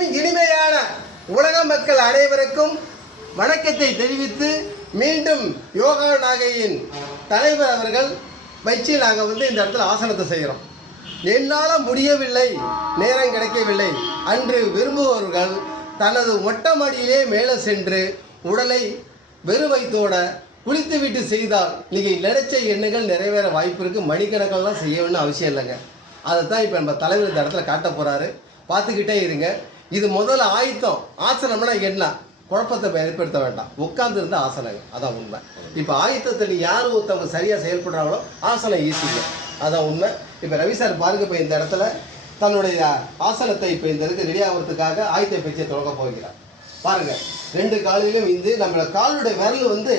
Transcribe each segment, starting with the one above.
மிகவும் இனிமையான உலக மக்கள் அனைவருக்கும் வணக்கத்தை தெரிவித்து மீண்டும் யோகா நாகையின் தலைவர் அவர்கள் வச்சு நாங்கள் வந்து இந்த இடத்துல ஆசனத்தை செய்கிறோம். என்னால் முடியவில்லை நேரம் கிடைக்கவில்லை. அன்று விரும்புபவர்கள் தனது மொட்டை மாடியிலே மேலே சென்று உடலை வெறும் குளித்து விட்டு செய்தால் நீங்கள் நினைச்ச எண்ணங்கள் நிறைவேற வாய்ப்பு இருக்குது மணிக்கணக்கெல்லாம் செய்ய வேண்டிய அவசியம் இல்லைங்க. அதை தான் இப்போ நம்ம தலைவர் இந்த இடத்துல காட்ட போகிறாரு பார்த்துக்கிட்டே இருங்க. இது முதல்ல ஆயத்தம். ஆசனம்னா என்ன? குழப்பத்தை ஏற்படுத்த வேண்டாம். உட்கார்ந்து இருந்த ஆசனங்கள் அதான் உண்மை. இப்போ ஆயத்தத்தில் யார் ஒருத்தவங்க சரியாக செயல்படுறாங்களோ ஆசனம் ஈஸிங்க அதான் உண்மை. இப்போ ரவி சார் பாருங்க இப்போ இந்த இடத்துல தன்னுடைய ஆசனத்தை இப்போ இந்த இதுக்கு ரெடி ஆகிறதுக்காக ஆயத்த பேச்சை தொடங்க போகிறார். பாருங்க ரெண்டு காலிலும் இந்த நம்மளோட காலுடைய விரல் வந்து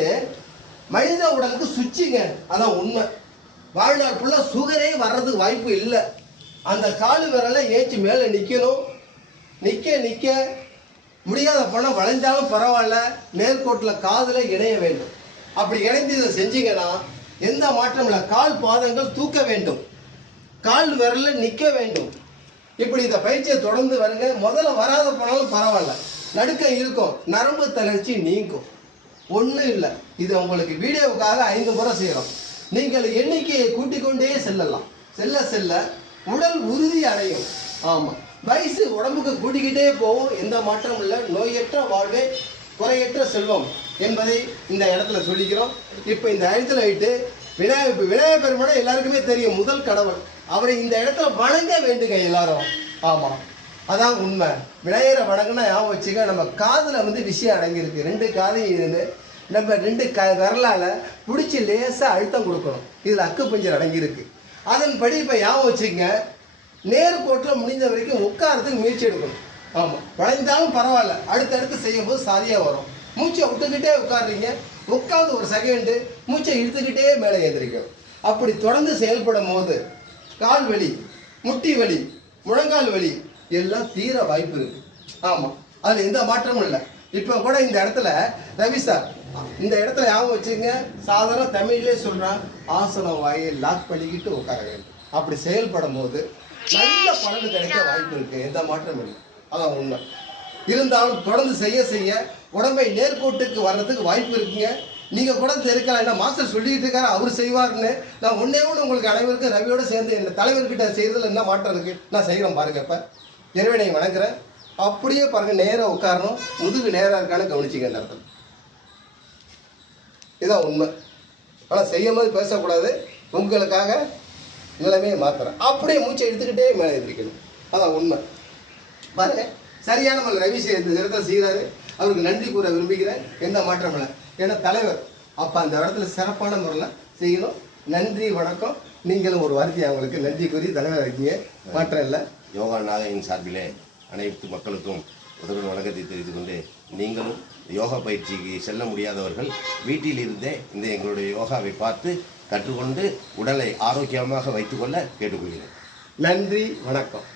மனித உடலுக்கு சுச்சிங்க அதான் உண்மை. வாழ்நாள் ஃபுல்லாக சுகரே வர்றதுக்கு வாய்ப்பு இல்லை. அந்த காலு விரலை ஏற்றி மேலே நிற்கணும் நிற்க நிற்க முடியாத பணம் வளைஞ்சாலும் பரவாயில்ல. நேர்கோட்டில் காதில் இணைய வேண்டும். அப்படி இணைந்து இதை செஞ்சீங்கன்னா எந்த மாற்றம் இல்லை. கால் பாதங்கள் தூக்க வேண்டும். கால் விரலில் நிற்க வேண்டும். இப்படி இந்த பயிற்சியை தொடர்ந்து வருங்க. முதல்ல வராத போனாலும் பரவாயில்ல. நடுக்கம் இருக்கும் நரம்பு தளர்ச்சி நீங்கும். ஒன்றும் இல்லை. இது உங்களுக்கு வீடியோவுக்காக ஐந்து முறை செய்கிறோம் நீங்கள் எண்ணிக்கையை கூட்டிக் கொண்டே செல்லலாம். செல்ல செல்ல உடல் உறுதி அடையும். ஆமாம் வயசு உடம்புக்கு கூட்டிக்கிட்டே போகும் எந்த மாற்றமும் இல்லை. நோயற்ற வாழ்வே குறையற்ற செல்வம் என்பதை இந்த இடத்துல சொல்லிக்கிறோம். இப்போ இந்த இடத்துல ஆயிட்டு விநாயகர் விநாயகர் பெருமானை எல்லாருக்குமே தெரியும் முதல் கடவுள். அவரை இந்த இடத்துல வணங்க வேண்டுங்க எல்லாரும். ஆமாம் அதான் உண்மை. விநாயகரை வணங்கினா ஞாபகம் வச்சுக்க நம்ம காதில் வந்து விஷயம் அடங்கியிருக்கு. ரெண்டு காதையும் இருந்து நம்ம ரெண்டு க விரலால் பிடிச்சி லேசாக அழுத்தம் கொடுக்கணும். இதில் அக்கு பஞ்சர் அடங்கியிருக்கு. அதன்படி இப்போ ஞாபகம் வச்சுக்கங்க நேர்கோட்டில் முடிஞ்ச வரைக்கும் உட்காரத்துக்கு முயற்சி எடுக்கணும். ஆமாம் வளைந்தாலும் பரவாயில்ல. அடுத்தடுத்து செய்யும் போது சாதியாக வரும். மூச்சை விட்டுக்கிட்டே உட்காருறீங்க. உட்காந்து ஒரு செகண்டு மூச்சை இழுத்துக்கிட்டே மேலே எழுந்திரிக்கும் அப்படி தொடர்ந்து செயல்படும் போது கால் வலி முட்டி வலி முழங்கால் வலி எல்லாம் தீர வாய்ப்பு இருக்கு. ஆமாம் அதில் எந்த மாற்றமும் இல்லை. இப்போ கூட இந்த இடத்துல ரவி சார் இந்த இடத்துல ஞாபகம் வச்சுங்க சாதாரண தமிழ்லேயே சொல்கிறான் ஆசனம் வாயை லாக் பண்ணிக்கிட்டு உட்கார வேண்டும். அப்படி செயல்படும் போது நல்ல பலன் கிடைக்க வாய்ப்பு இருக்கு. எந்த மாற்றமும் இல்லை. அதான் உண்மை. இருந்தாலும் தொடர்ந்து செய்ய செய்ய உடம்பை நேர்கோட்டுக்கு வர்றதுக்கு வாய்ப்பு இருக்குங்க. நீங்கள் கூட இருக்கலாம் என்ன மாஸ்டர் சொல்லிட்டு இருக்காரு அவர் செய்வார்னு நான் ஒன்னே ஒன்று உங்களுக்கு அனைவருக்கும் ரவியோட சேர்ந்து என் தலைவர்கிட்ட செய்யறதுல என்ன மாற்றம் இருக்கு? நான் செய்கிறேன் பாருங்க இப்போ. இறைவனை வணங்குறேன். அப்படியே பாருங்க நேராக உட்காரணும். முதுகு நேராக இருக்கான்னு கவனிச்சிங்க இந்த இடத்துல. இதான் உண்மை. ஆனால் செய்யும் போது பேசக்கூடாது. உங்களுக்காக நிலைமையை மாத்துறேன். அப்படியே மூச்சை எடுத்துக்கிட்டே மேலே எழுந்திருக்கணும். அதான் உண்மை. பாருங்க சரியான முறையில் ரவி செய்ய இந்த இடத்துல செய்கிறாரு அவருக்கு நன்றி கூற விரும்புகிறேன் எந்த மாற்றம் இல்லை. ஏன்னா தலைவர் அப்போ அந்த இடத்துல சிறப்பான முறையில் செய்யணும். நன்றி வணக்கம். நீங்களும் ஒரு வார்த்தை அவங்களுக்கு நன்றி கூறி தலைவர் இருக்கீங்க மாற்றம் இல்லை. யோகா நாகையின் சார்பிலே அனைத்து மக்களுக்கும் உதவி வணக்கத்தை தெரிந்து கொண்டு நீங்களும் யோகா பயிற்சிக்கு செல்ல முடியாதவர்கள் வீட்டில் இருந்தே இந்த எங்களுடைய யோகாவை பார்த்து கற்றுக்கொண்டு உடலை ஆரோக்கியமாக வைத்துக்கொள்ள கேட்டுக்கொள்கிறேன். நன்றி வணக்கம்.